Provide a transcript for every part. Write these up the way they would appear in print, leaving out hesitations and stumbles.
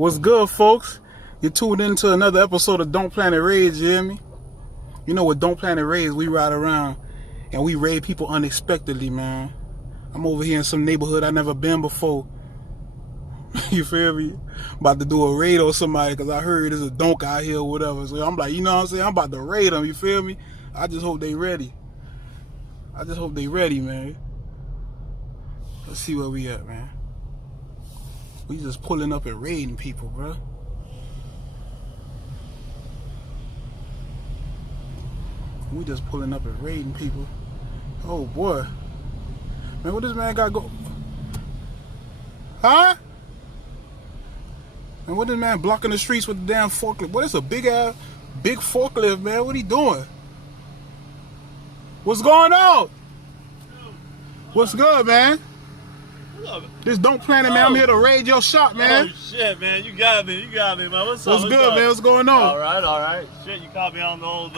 What's good, folks? You tuned into another episode of Donk Planet Raids, you hear me? You know, with Donk Planet Raids, we ride around and we raid people unexpectedly, man. I'm over here in some neighborhood I never been before. You feel me? About to do a raid on somebody because I heard there's a donk out here or whatever. So I'm like, you know what I'm saying? I'm about to raid them, you feel me? I just hope they ready. I just hope they ready, man. Let's see where we at, man. We just pulling up and raiding people, bro. We just pulling up and raiding people. Oh boy. Man, what this man got go? Huh? And what this man blocking the streets with the damn forklift? What is a big forklift, man? What he doing? What's going on? What's good, man? This Donk Planet, man. I'm here to raid your shop, man. Oh shit, man, you got me, man. What's up? What's good, man? What's going on? All right. Shit, you caught me on the old,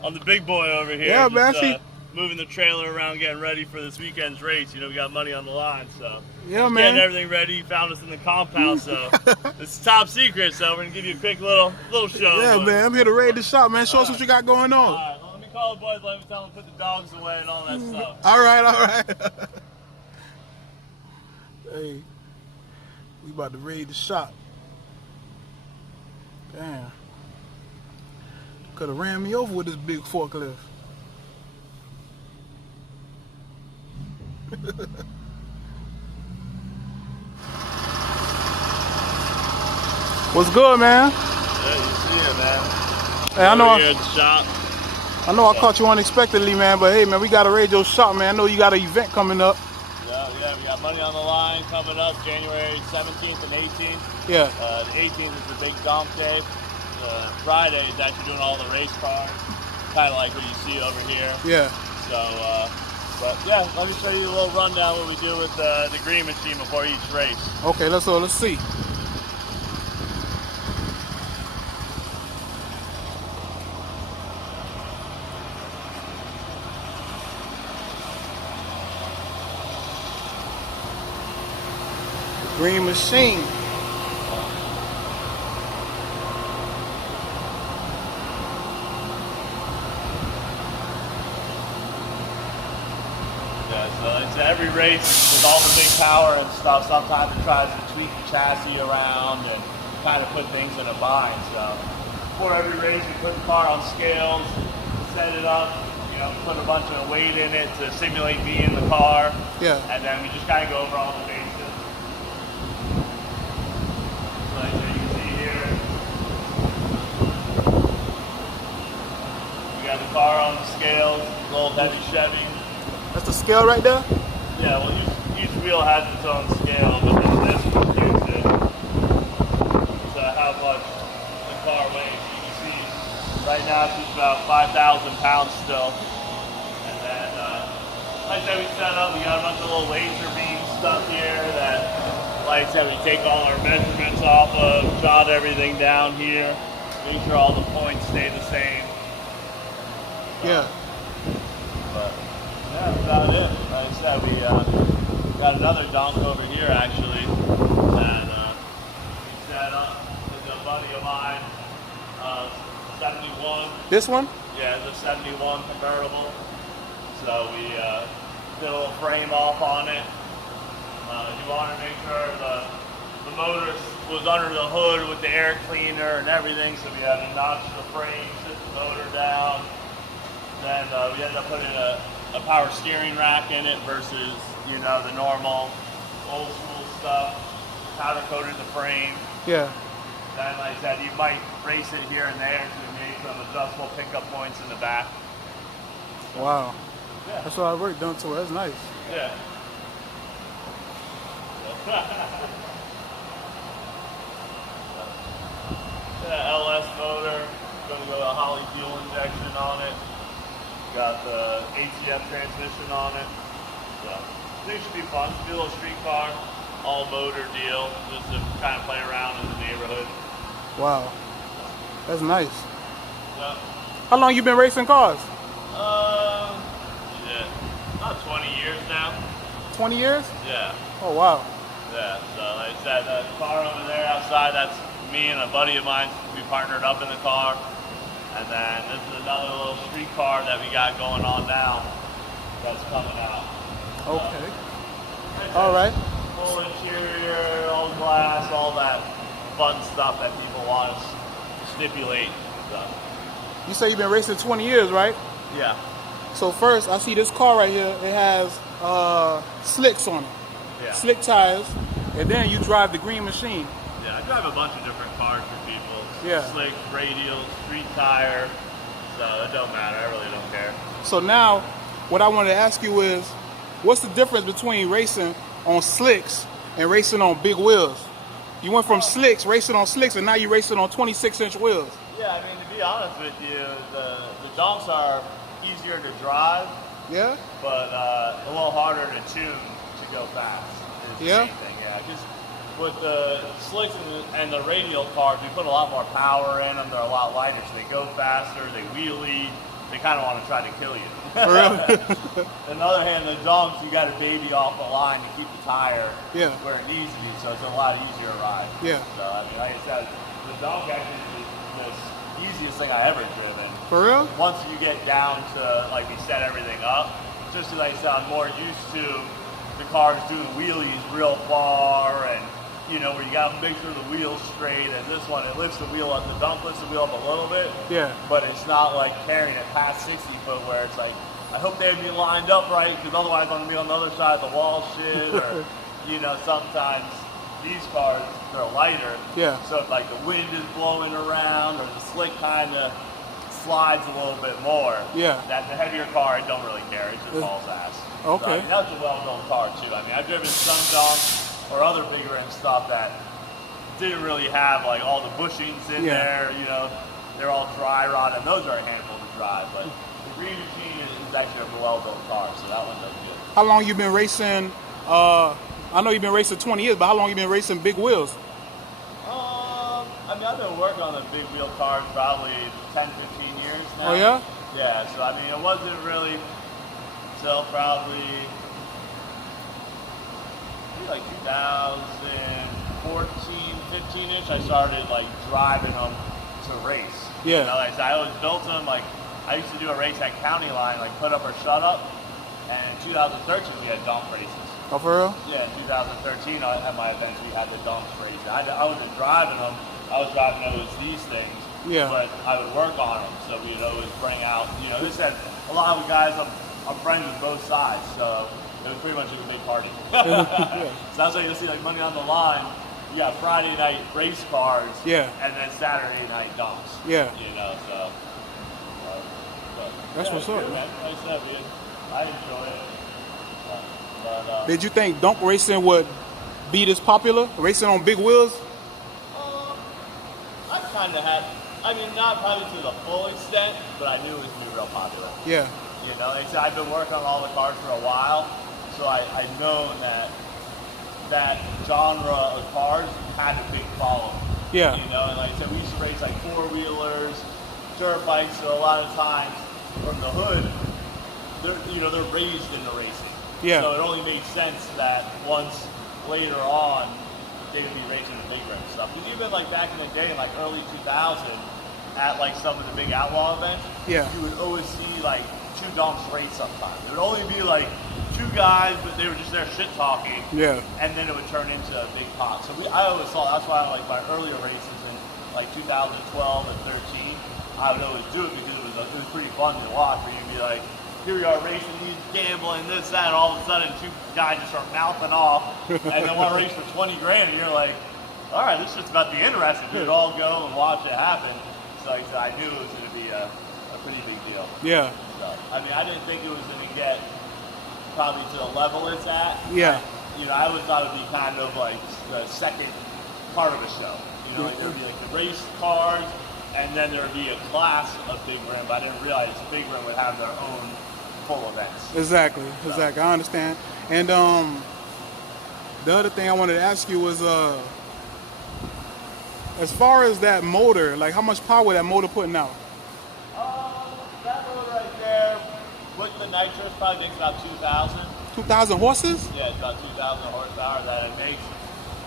on the big boy over here. Yeah, just, man. Moving the trailer around, getting ready for this weekend's race. You know, we got money on the line, so yeah, man. Getting everything ready. You found us in the compound, so it's top secret. So we're gonna give you a quick little show. Yeah, man. I'm here to raid the shop, man. Show us what you got going on. All right, well, let me call the boys. Let me tell them to put the dogs away and all that stuff. All right. Hey, we about to raid the shop. Damn. Could have ran me over with this big forklift. What's good, man? Yeah, you see it, man. Hey, I know. Here at the shop. I know I caught you unexpectedly, man. But hey, man, we got to raid your shop, man. I know you got an event coming up. Yeah, we got money on the line coming up January 17th and 18th. Yeah. The 18th is the big Donk Day. Friday is actually doing all the race cars, kind of like what you see over here. Yeah. So, but yeah, let me show you a little rundown what we do with the green machine before each race. Okay, let's see. Green machine. Yeah, so it's every race with all the big power and stuff. Sometimes it tries to tweak the chassis around and kind of put things in a bind. So before every race, we put the car on scales, set it up, you know, put a bunch of weight in it to simulate being in the car. Yeah. And then we just kind of go over all the bases. Like you can see here, we got the car on the scales, a little heavy Chevy. That's the scale right there? Yeah, well each wheel has its own scale, but then this one uses it to how much the car weighs. You can see right now she's about 5,000 pounds still. And then, like I said, we set up, we got a bunch of little laser beam stuff here that, like I said, we take all our measurements off of, jot everything down here, make sure all the points stay the same. Yeah. But yeah, that's about it. Like I said, we got another donk over here actually that we set up with a buddy of mine, 71. This one? Yeah, it's a 71 convertible. So we did a little frame off on it. You want to make sure the motor was under the hood with the air cleaner and everything, so we had to notch the frame, sit the motor down. Then we ended up putting a power steering rack in it versus, you know, the normal old school stuff. Powder coated the frame. Yeah. Then, like I said, you might race it here and there, so we made some adjustable pickup points in the back. Wow. Yeah. That's what I worked done to it. That's nice. Yeah. LS motor, going to go a Holly fuel injection on it. Got the ATF transmission on it. So I think it should be fun. Should be a little street car, all motor deal, just to kind of play around in the neighborhood. Wow. That's nice. Yeah. How long you been racing cars? Yeah, about 20 years now. 20 years? Yeah. Oh, wow. Yeah, so like I said, the car over there outside, that's me and a buddy of mine. We partnered up in the car. And then this is another little street car that we got going on now that's coming out. Okay. All right. Full interior, all glass, all that fun stuff that people want to stipulate. So. You say you've been racing 20 years, right? Yeah. So first, I see this car right here. It has slicks on it. Yeah. Slick tires. And then you drive the green machine. Yeah, I drive a bunch of different cars for people. Yeah. Slick, radial, street tire. So it don't matter. I really don't care. So now, what I wanted to ask you is, what's the difference between racing on slicks and racing on big wheels? You went from slicks, racing on slicks, and now you're racing on 26-inch wheels. Yeah, I mean, to be honest with you, the donks are easier to drive. Yeah? But a little harder to tune to go fast. Is the main thing, yeah. Because with the slicks and the radial cars, we put a lot more power in them. They're a lot lighter, so they go faster. They wheelie. They kind of want to try to kill you. For real? On the other hand, the donks, you got to baby off the line to keep the tire where it needs to be, so it's a lot easier to ride. Yeah. So I mean, like I said, the donk actually is the easiest thing I ever driven. For real? Once you get down to, like, we set everything up, just like I said, I'm more used to the cars doing wheelies real far, and you know, where you got to make sure the wheel's straight, and this one, it lifts the wheel up, the donk lifts the wheel up a little bit, but it's not like carrying it past 60 foot where it's like, I hope they'd be lined up right, because otherwise I'm going to be on the other side of the wall shit, or, you know, sometimes these cars, they're lighter, so if like the wind is blowing around, or the slick kind of slides a little bit more, that the heavier car, I don't really care, it just hauls ass. Okay. So, I mean, that's a well-built car too. I mean, I've driven some donks or other bigger and stuff that didn't really have like all the bushings in there, you know, they're all dry rot, and those are a handful to drive, but the Green Machine is actually a well-built car, so that one does good. How long you been racing, I know you've been racing 20 years, but how long you been racing big wheels? I mean, I've been working on the big wheel cars probably 10, 15 years now. Oh yeah? Yeah, so I mean, it wasn't really until probably like 2014, 15-ish, I started like driving them to race. Yeah. You know, like I always built them, like I used to do a race at County Line, like put up or shut up, and in 2013 we had donk races. Oh, for real? Yeah, in 2013 at my events we had the donks races. I wasn't driving them, I was driving these things, but I would work on them, so we'd always bring out, you know, this had a lot of guys, I'm friends with both sides, so it was pretty much a big party. So that's why you'll see like Monday on the Line, you got Friday night race cars, and then Saturday night donks. Yeah. You know, so. That's what's up, man. Like I said, I enjoy it. But, did you think donk racing would be this popular, racing on big wheels? I kind of had, I mean, not probably to the full extent, but I knew it was going to be real popular. Yeah. You know, like I said, I've been working on all the cars for a while, so I've known that genre of cars had a big following. Yeah. You know, and like I said, we used to race like four-wheelers, dirt bikes, so a lot of times from the hood, they're raised into racing. Yeah. So it only makes sense that once later on, they could be racing the big rim stuff. Because even like back in the day, in like early 2000, at like some of the big outlaw events, you would always see like two donks race sometimes. It would only be like two guys, but they were just there shit talking. Yeah. And then it would turn into a big pot. So I always saw, that's why like my earlier races in like 2012 and 13, I would always do it because it was pretty fun to watch, where you'd be like, here we are racing, he's gambling, this, that, and all of a sudden two guys just start mouthing off, and then want to race for 20 grand, and you're like, all right, this is just about to be interesting. We'd all go and watch it happen. So like I knew it was going to be a pretty big deal. Yeah. So, I mean, I didn't think it was going to get probably to the level it's at. Yeah. You know, I always thought it would be kind of like the second part of a show. You know, like there would be like the race cars, and then there would be a class of big rim, but I didn't realize big rim would have their own full events. Exactly, exactly. I understand. And the other thing I wanted to ask you was, as far as that motor, like how much power that motor putting out? That motor right there, with the nitrous, probably makes about 2,000. 2,000 horses? Yeah, it's about 2,000 horsepower that it makes.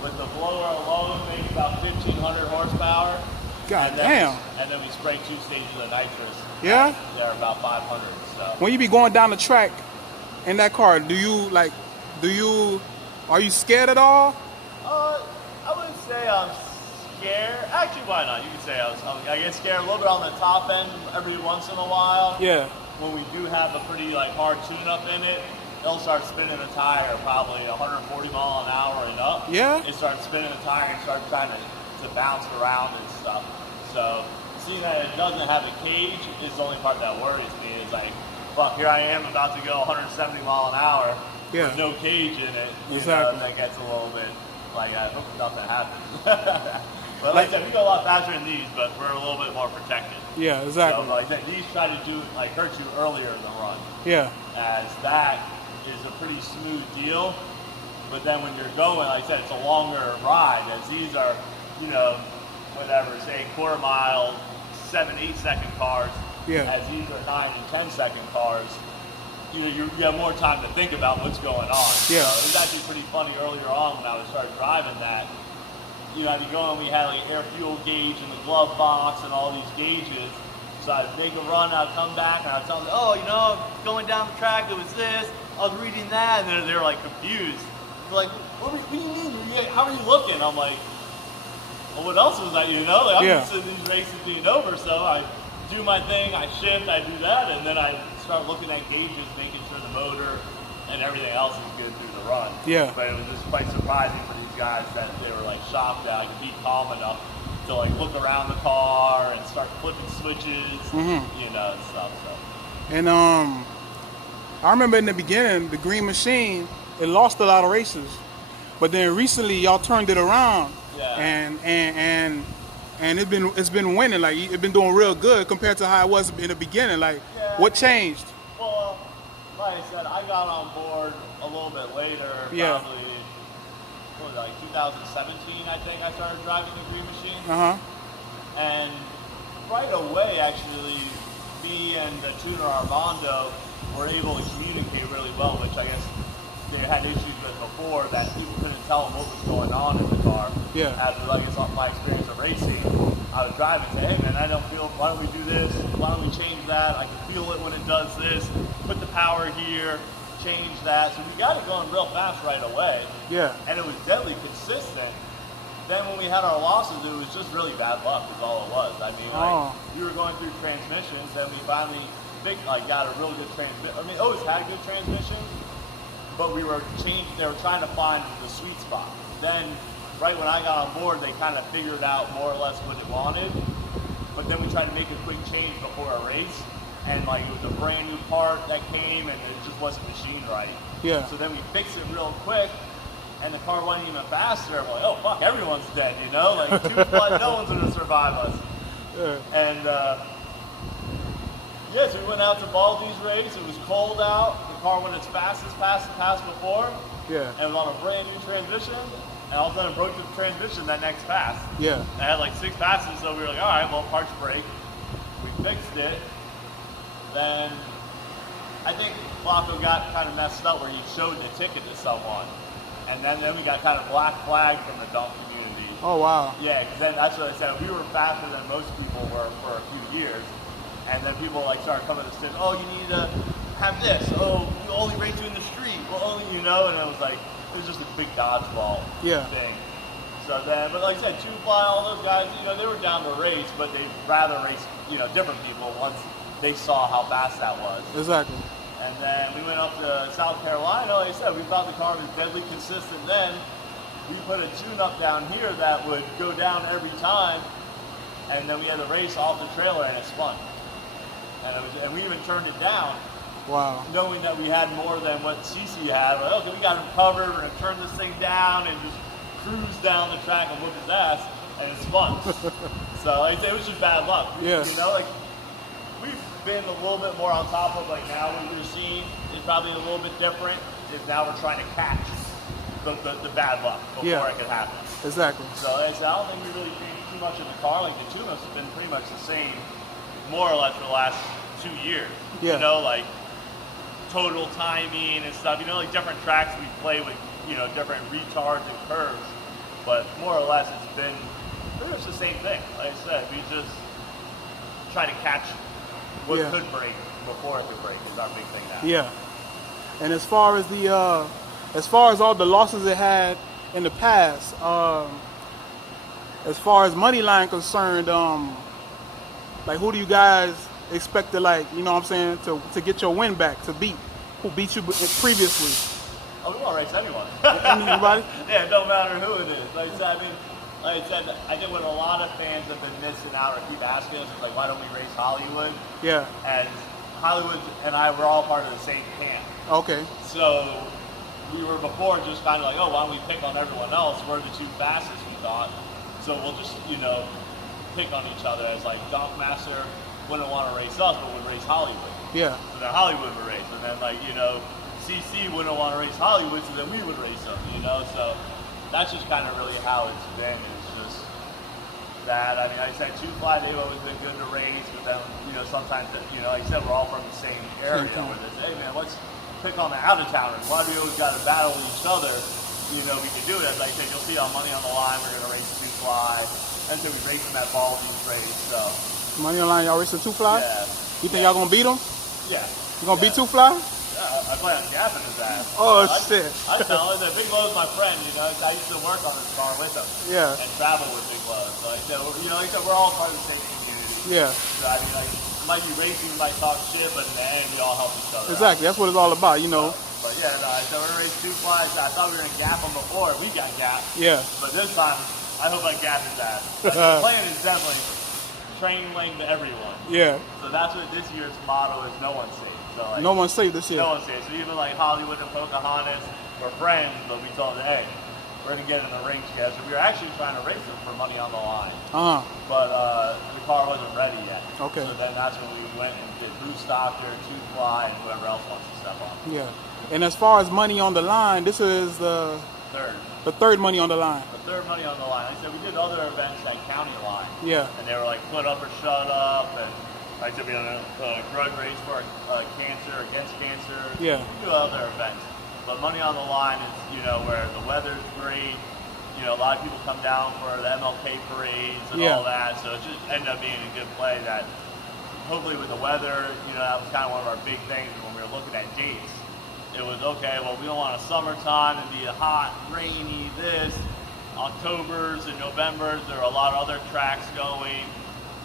with the blower alone, makes about 1,500 horsepower. God damn. And then we spray 2 stages of nitrous. Yeah? They're about 500. So. When you be going down the track in that car, are you scared at all? I wouldn't say I'm scared. Actually, why not? You can say I get scared a little bit on the top end every once in a while. Yeah. When we do have a pretty hard tune-up in it, it'll start spinning the tire probably 140 mile an hour and up. Yeah? It starts spinning the tire and starts trying to bounce around and stuff. So seeing that it doesn't have a cage is the only part that worries me. Is like, fuck, here I am about to go 170 mile an hour with no cage in it. Exactly. And that gets a little bit like, I hope nothing happens. But like I said, we go a lot faster than these, but we're a little bit more protected. Yeah, exactly. So like I said, these try to hurt you earlier in the run. Yeah. As that is a pretty smooth deal. But then when you're going, like I said, it's a longer ride. As these are, whatever, say quarter mile, 7-8 second cars. Yeah. As these are 9 and 10 second cars. You have more time to think about what's going on. Yeah. So it was actually pretty funny earlier on when I started driving that. I'd be going, we had like air fuel gauge in the glove box and all these gauges. So I'd make a run, I'd come back, and I'd tell them, going down the track, it was this, I was reading that, and they're like confused. They're like, what do you mean? How are you looking? I'm like, well, what else was that, Like, I'm used to these races being over, so I do my thing, I shift, I do that, and then I start looking at gauges, making sure the motor and everything else is good through the run. Yeah. But it was just quite surprising for these guys that they were like shocked that I could be calm enough to like look around the car and start flipping switches, and stuff. So. And I remember in the beginning, the Green Machine, it lost a lot of races, but then recently y'all turned it around. Yeah. And it's been winning. Like, it's been doing real good compared to how it was in the beginning. Like, what changed? Well, like I said, I got on board a little bit later. Probably, 2017, I think I started driving the Green Machine. And right away, actually, me and the tuner Armando were able to communicate really well, which I guess they had issues with before, that people couldn't tell them what was going on in the car. Yeah. After, I guess, my experience of racing, I was driving and say, hey man, I don't feel, why don't we do this? Why don't we change that? I can feel it when it does this. Put the power here, change that. So we got it going real fast right away. Yeah. And it was deadly consistent. Then when we had our losses, it was just really bad luck is all it was. I mean, we were going through transmissions, then we finally got a real good transmission. I mean, always had good transmissions, but they were trying to find the sweet spot. Then, right when I got on board, they kind of figured out more or less what it wanted. But then we tried to make a quick change before a race, and it was a brand new part that came, and it just wasn't machined right. Yeah. So then we fixed it real quick, and the car went even faster. I'm like, oh fuck, everyone's dead, Like no one's gonna survive us. Yeah. And so we went out to Baldy's race. It was cold out. The car went as fast as passed before. Yeah. And it was on a brand new transmission. And all of a sudden it broke the transmission that next pass. Yeah. I had like 6 passes, so we were like, all right, well, parts break. We fixed it. Then I think Flacco got kind of messed up where he showed the ticket to someone. And then we got kind of black flagged from the Donk community. Oh, wow. Yeah, because then that's what I said. We were faster than most people were for a few years. And then people started coming to the stage, oh, you need to have this. Oh, we only race you in the street. Well, only, and it was like, it was just a big dodgeball thing. So then, but like I said, Two-Fly, all those guys, they were down to race, but they'd rather race, different people once they saw how fast that was. Exactly. And then we went up to South Carolina. Like I said, we thought the car was deadly consistent then. We put a tune-up down here that would go down every time. And then we had to race off the trailer and it spun. And we even turned it down. Wow. Knowing that we had more than what CC had. Like, okay, we got him covered. We're going to turn this thing down and just cruise down the track and whoop his ass. And it spun. So like I say, it was just bad luck. Yes. We've been a little bit more on top of now what we're seeing is probably a little bit different. Is now we're trying to catch the bad luck before it could happen. Exactly. So like I said, I don't think we really changed too much in the car. Like the tune-ups have been pretty much the same, more or less for the last 2 years. Yeah. Total timing and stuff. Like different tracks we play with, different retards and curves. But more or less, it's been pretty much the same thing. Like I said, we just try to catch what could break before it could break is our big thing now. Yeah. And as far as the as far as all the losses it had in the past, as far as money line concerned, like who do you guys expect to, like, you know what I'm saying, to get your win back, to beat? Who beat you previously? Oh, we want to race anyone. Anybody? Yeah, it don't matter who it is. Like I said, I think what a lot of fans have been missing out or keep asking us is like, why don't we race Hollywood? Yeah. And Hollywood and I were all part of the same camp. Okay. So we were before just kind of like, oh, why don't we pick on everyone else? We're the two fastest, we thought. So we'll just, pick on each other as like Donk Master wouldn't want to race us, but would race Hollywood. Yeah. So then Hollywood would race. And then CC wouldn't want to race Hollywood, so then we would race them, So that's just kind of really how it's been. It's just that. I mean, like I said, Two Fly, they've always been good to race, but then, sometimes, like I said, we're all from the same area where they say, hey man, let's pick on the out-of-towners. Why do we always got to battle each other? We can do it. As I said, you'll see on Money on the Line, we're going to race Two Fly. And so we race them at Baldi's race, so. Money on the Line, y'all racing Two Fly? Yeah. You think y'all gonna beat them? Yeah. You gonna beat Two Fly? I plan on gapping his ass. Oh, shit. I tell him that Big Lo's my friend, I used to work on this car with him. Yeah. And travel with Big Lo. So I said, we're all part of the same community. Yeah. So I mean, it might be racing, we might talk shit, but in the end, we all help each other Exactly. out. That's what it's all about, But yeah, I said we're gonna race Two Flies. I thought we were gonna gap him before. We got gapped. Yeah. But this time, I hope I gap his ass. The plan is definitely train lane to everyone. Yeah. So that's what this year's motto is: no one's safe. So like, No one's safe this year. No one's safe. So even like Hollywood and Pocahontas, we're friends, but we told them, hey, we're gonna get in the ring together. So we were actually trying to race them for Money on the Line. But the car wasn't ready yet. Okay. So then that's when we went and did Bruce Doctor, Two Fly, and whoever else wants to step on. Yeah. And as far as Money on the Line, this is the third Money on the Line. The third Money on the Line. Like I said, we did other events at County Line. Yeah. And they were like Put Up or Shut Up, and like I said, we had a drug race for cancer, against cancer. Yeah. We do other events. But Money on the Line is, where the weather's great. A lot of people come down for the MLK parades and all that. So it just ended up being a good play that hopefully with the weather, that was kind of one of our big things when we were looking at dates. It was, okay, well, we don't want a summertime and be a hot, rainy, this. Octobers and Novembers, there are a lot of other tracks going.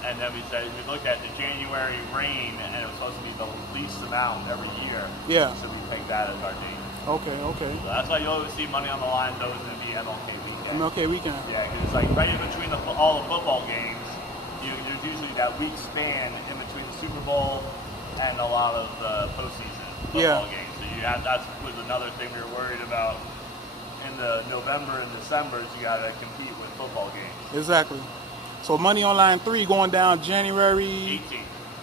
And then we looked at the January rain, and it was supposed to be the least amount every year. Yeah. So we picked that as our date. Okay. So that's why you always see Money on the Line, though, is going to be MLK weekend. MLK weekend. Yeah, because it's like right in between all the football games, there's usually that week span in between the Super Bowl and a lot of the postseason football games. So that was another thing we were worried about in the November and December is you got to compete with football games. Exactly. So Money on Line 3 going down January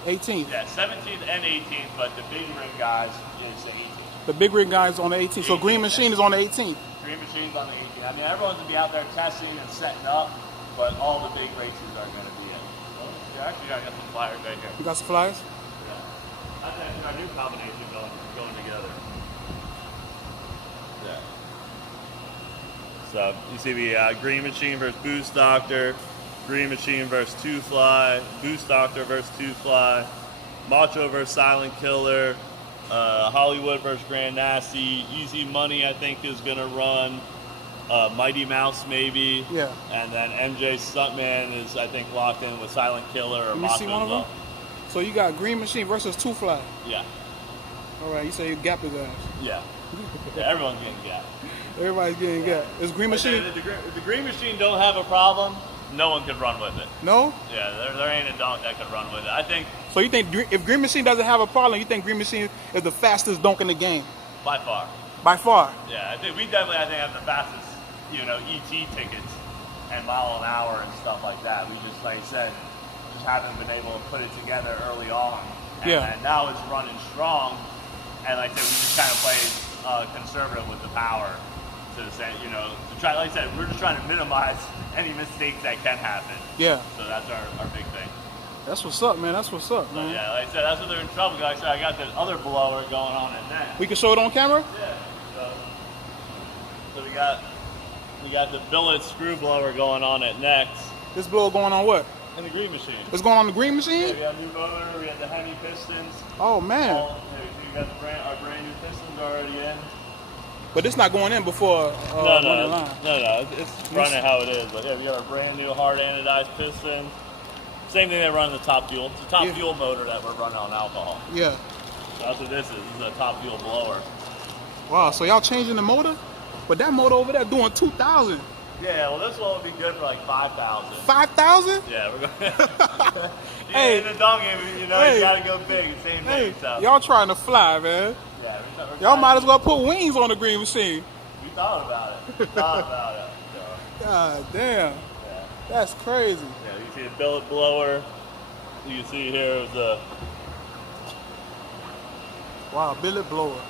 18th. Yeah, 17th and 18th, but the big ring guys is the 18th. The big ring guys on the 18th. So Green Machine is on the 18th. Green Machine's on the 18th. I mean, everyone's going to be out there testing and setting up, but all the big races are going to be in. Well, actually, I got some flyers right here. You got some flyers? Yeah. I think our new combination going together. Yeah. So, you see we Green Machine versus Boost Doctor, Green Machine versus Two Fly, Boost Doctor versus Two Fly, Macho versus Silent Killer, Hollywood versus Grand Nasty, Easy Money I think is going to run, Mighty Mouse maybe, yeah, and then MJ Stuntman is I think locked in with Silent Killer or Macho. Let me see one of them. So you got Green Machine versus Two Fly. Yeah. All right, you say you gap his ass. Yeah. Yeah, everyone's getting gapped. Everybody's getting gapped. Is Green Machine? The Green Machine don't have a problem. No one could run with it. No? Yeah, there ain't a donk that could run with it. I think. So you think if Green Machine doesn't have a problem, you think Green Machine is the fastest donk in the game? By far. By far. Yeah, I think we definitely have the fastest, ET tickets and mile an hour and stuff like that. We just, like I said, just haven't been able to put it together early on. And now it's running strong. And like I said, we just kind of play conservative with the power to say, to try. Like I said, we're just trying to minimize any mistakes that can happen. Yeah. So that's our big thing. That's what's up, man. That's what's up, man. So, yeah, like I said, that's what they're in trouble. Like I said, I got this other blower going on at that. We can show it on camera? Yeah. So we got We got the billet screw blower going on it next. This blower going on what? In the green machine. It's going on the green machine? Yeah, we got a new motor, we got the Hemi pistons. Oh, man. We got our brand new pistons already in. But it's not going in before running line. No, it's running how it is. But yeah, we got our brand new hard anodized piston. Same thing that run in the top fuel. It's a top fuel motor that we're running on alcohol. Yeah. So that's what this is. This is a top fuel blower. Wow, so y'all changing the motor? But that motor over there doing 2,000. Yeah, well this one would be good for like 5,000. 5,000? Yeah, we're going. Hey, in the dog game, you know, you gotta go big. Same thing. So. Y'all trying to fly, man. Yeah, y'all might as well put wings on the green machine. We thought about it. We thought about it. So. God damn. Yeah. That's crazy. Yeah, you see a billet blower. You can see here is the. Wow, billet blower.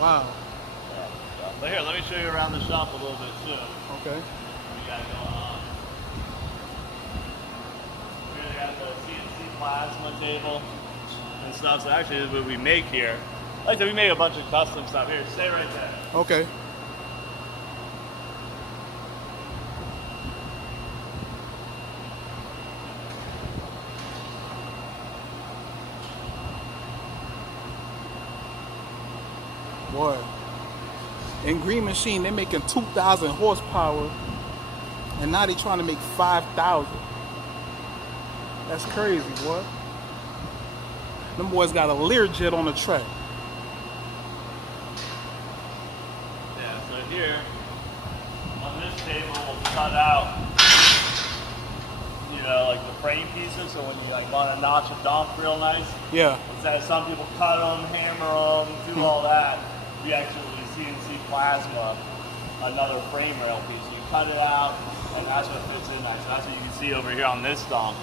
Wow. Yeah. But here, let me show you around the shop a little bit too. Okay. What we got going on. We got the CNC plasma table and stuff. So actually, this is what we make here. Like I said, we make a bunch of custom stuff. Here, stay right there. Okay. Boy, in Green Machine, they're making 2,000 horsepower, and now they're trying to make 5,000. That's crazy, boy. Them boys got a Learjet on the track. Yeah, so here, on this table, we'll cut out, you know, like the frame pieces, so when you like want to notch a donk real nice, Yeah. instead of some people cut them, hammer them, do all that, we actually CNC plasma another frame rail piece. You cut it out, and that's what fits in nice. So that's what you can see over here on this donk.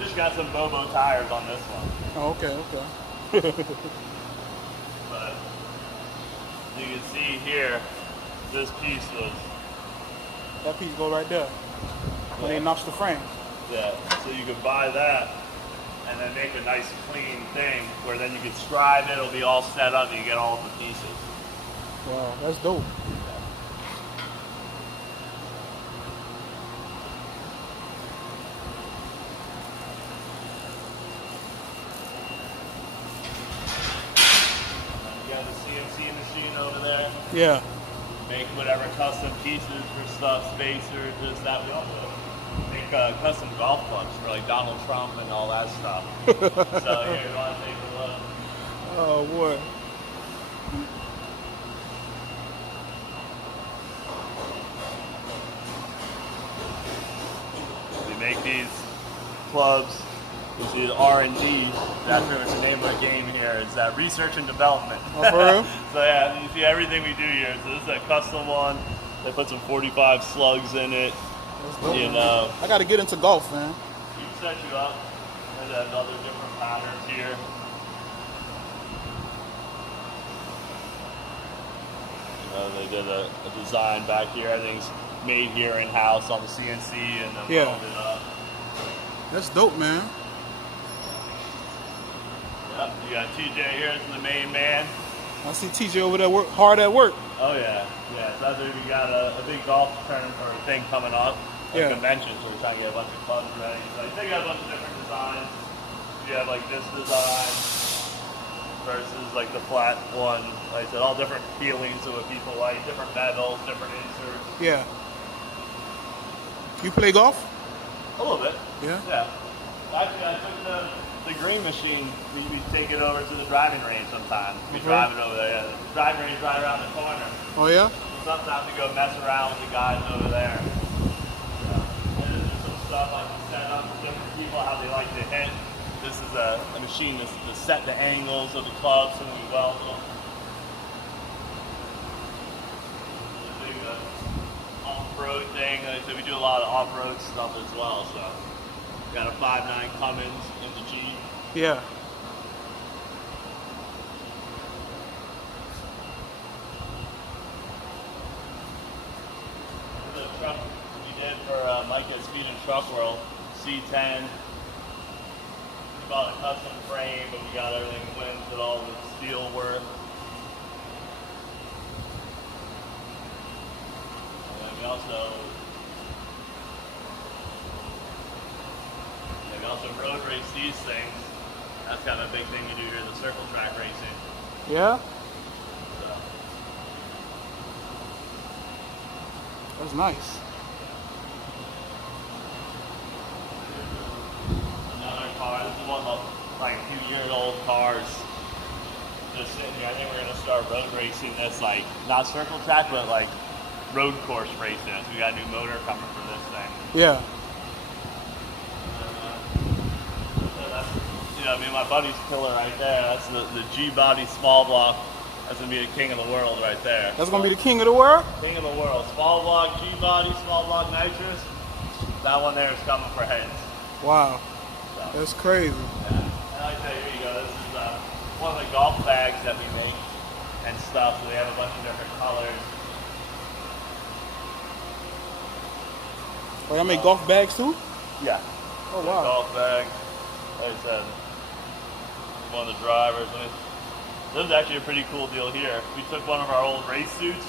Just got some Bobo tires on this one. Oh, okay, okay. But you can see here, this piece was. That piece go right there. When they notch the frame. Yeah, so you could buy that and then make a nice clean thing where then you can scribe it, it'll be all set up and you get all of the pieces. Wow, that's dope. You got the CNC machine over there. Yeah. Make whatever custom pieces for stuff, spacers, this, that. We also make custom golf clubs for like Donald Trump and all that stuff. So here, you want to take a look. Oh boy. We make these clubs, which is R&D. That's the name of the game here. It's that research and development. Oh, for real? So yeah, you see everything we do here. So this is a custom one. They put some 45 slugs in it. That's dope, You man. know. I gotta get into golf, man. We set you up. There's other different patterns here. You know, they did a design back here. Everything's made here in-house on the CNC and then welded up. That's dope, man. Yep, you got TJ here as the main man. I see TJ over there hard at work. Oh yeah, yeah. So that's where we got a big golf tournament or thing coming up, a convention. So we're trying to get a bunch of clubs ready. So I think I got a bunch of different designs. You have like this design versus like the flat one. Like I said, all different feelings of what people like, different metals, different inserts. Yeah. You play golf? A little bit. Yeah. Yeah. Actually, I took the green machine. We take it over to the driving range sometimes. We drive it over there. Yeah. The driving range right around the corner. Oh yeah? So sometimes we go mess around with the guys over there. And this is some stuff like set up for different people, how they like to hit. This is a machine that's to set the angles of the clubs and we weld them. The big off-road thing. Like I said, we do a lot of off-road stuff as well. So got a 5.9 Cummins into G. Yeah. The truck we did for Micah's Speed and Truck World, C10. We bought a custom frame, but we got everything linked with all the steel work. So we also road race these things. That's kind of a big thing you do here, the circle track racing. Yeah? So. That's nice. Another car. This is one of the like a few years old cars. Just sitting here. I think we're gonna start road racing this, like not circle track, but like road course racing. So we got a new motor coming for this thing. Yeah. So that's, you know, I mean, my buddy's pillar right there. That's the G body small block. That's gonna be the king of the world right there. That's gonna be the king of the world? King of the world. Small block G body, small block nitrous. That one there is coming for heads. Wow. So. That's crazy. Yeah. And I tell you, here you go. This is one of the golf bags that we make and stuff. So they have a bunch of different colors. Oh, y'all make golf bags too? Yeah. Oh, The wow. golf bag. Like I said, one of the drivers. This is actually a pretty cool deal here. We took one of our old race suits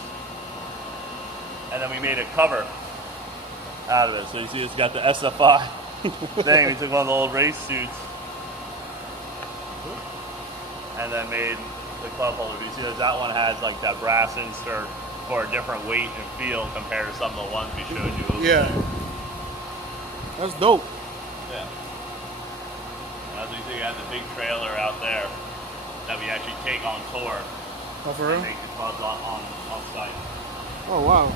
and then we made a cover out of it. So you see it's got the SFI thing. We took one of the old race suits and then made the club holder. You see that one has like that brass insert for a different weight and feel compared to some of the ones we showed you. Yeah. That's dope. Yeah. As you see, you have the big trailer out there that we actually take on tour Oh, for real? and make the clubs on site. Oh, wow.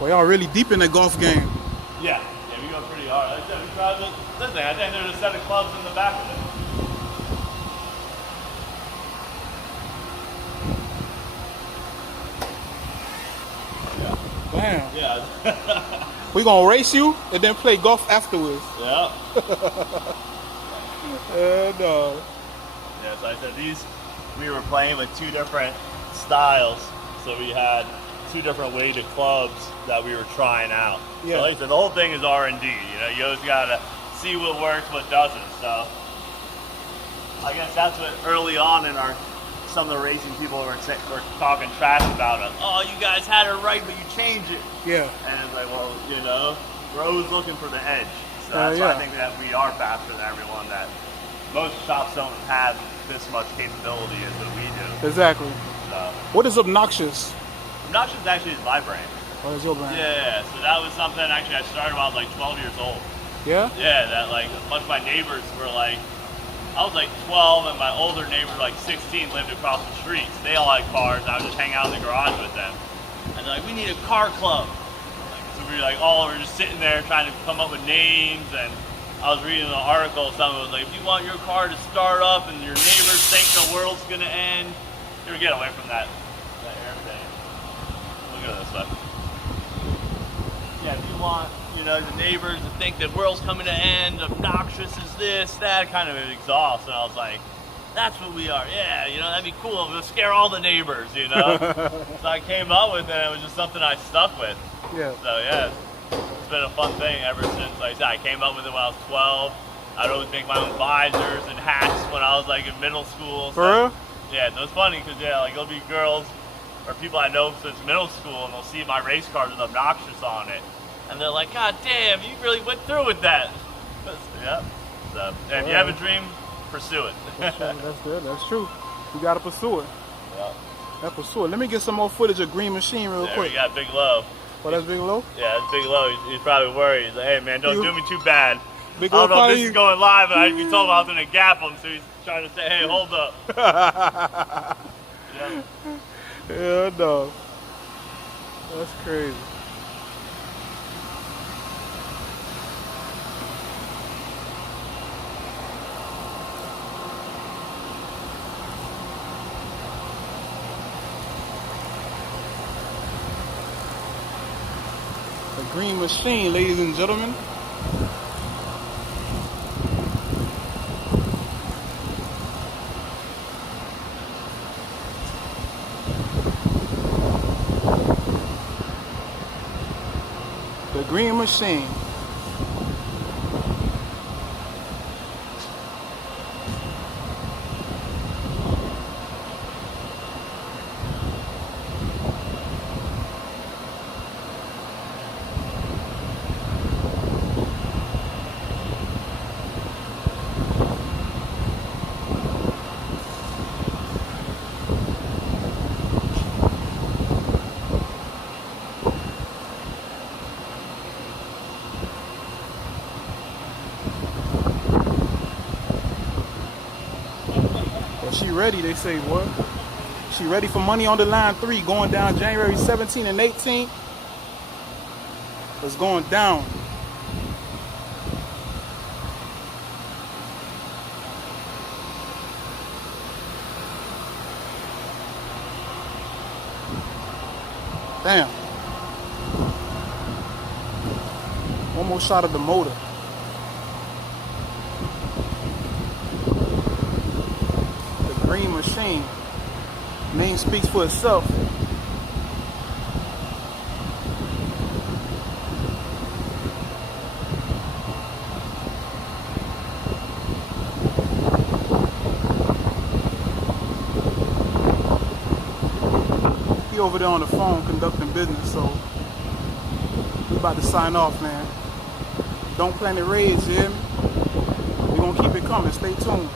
Well, y'all really deep in the golf game. Yeah, we go pretty hard. Like I said, we tried this thing. I think there's a set of clubs in the back of it. Damn. Yeah. We gonna race you and then play golf afterwards. Yeah. No. Yeah, so I said these, we were playing with two different styles. So we had two different weighted clubs that we were trying out. Yeah. So like I said, the whole thing is R&D. You know, you always gotta see what works, what doesn't. So I guess that's what early on in some of the racing people were talking trash about us. Oh, you guys had it right, but you changed it. Yeah. And it's like, well, you know, we're always looking for the edge. So that's why I think that we are faster than everyone. That most shops don't have this much capability as what we do. Exactly. So What is obnoxious? Obnoxious actually is my brand. What is your brand? Yeah, so that was something actually I started when I was like 12 years old. Yeah? Yeah, that like a bunch of my neighbors were like, I was like 12 and my older neighbor like 16 lived across the street. So they all had cars and I would just hang out in the garage with them. And they're like, we need a car club. So we were like all, we were just sitting there trying to come up with names, and I was reading an article, something was like, if you want your car to start up and your neighbors think the world's gonna end, here, get away from that air thing. Look at this stuff. Yeah, if you want, you know, the neighbors to think the world's coming to end, obnoxious is this, that, kind of an exhaust. And I was like, that's what we are. Yeah, you know, that'd be cool. We'll scare all the neighbors, you know. So I came up with it, and it was just something I stuck with. Yeah. So yeah, it's been a fun thing ever since. Like I said, I came up with it when I was 12. I'd always make my own visors and hats when I was like in middle school. For real? Yeah, so it's funny because like there'll be girls or people I know since middle school, and they'll see my race cars with obnoxious on it, and they're like, God damn, you really went through with that. Yeah. So if you have a dream, pursue it. That's good. That's true. You gotta pursue it. Yeah. Gotta pursue it. Let me get some more footage of Green Machine real There quick. we got Big Low. Oh, that's Big Low? Yeah, that's Big Low. He's probably worried. He's like, hey man, don't do me too bad. Big I Low don't know if this probably- is going live, but we told him I was going to gap him, so he's trying to say, hey, hold up. Yeah. Yeah, no. That's crazy. The Green Machine, ladies and gentlemen. The Green Machine. ready, they say, what? She ready for Money on the Line 3 going down January 17 and 18. It's going down. Damn. One more shot of the motor. The green machine. Name speaks for itself. He over there on the phone conducting business, so we about to sign off, man. Donk Planet Raids, you hear me? We're gonna keep it coming. Stay tuned.